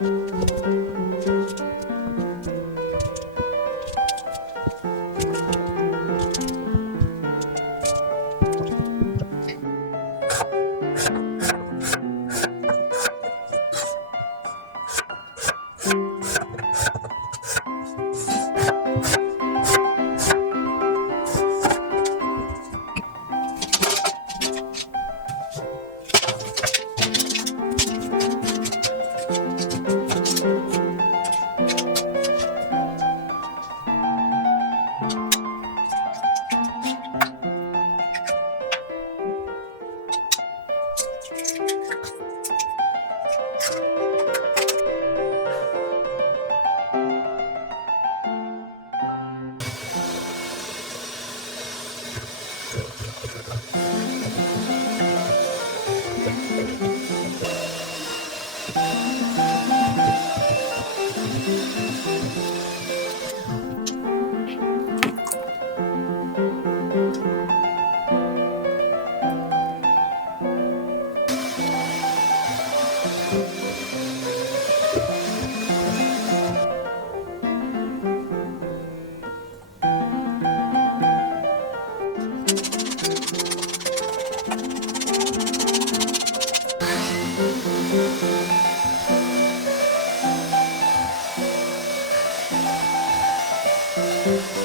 うん。thank you Thank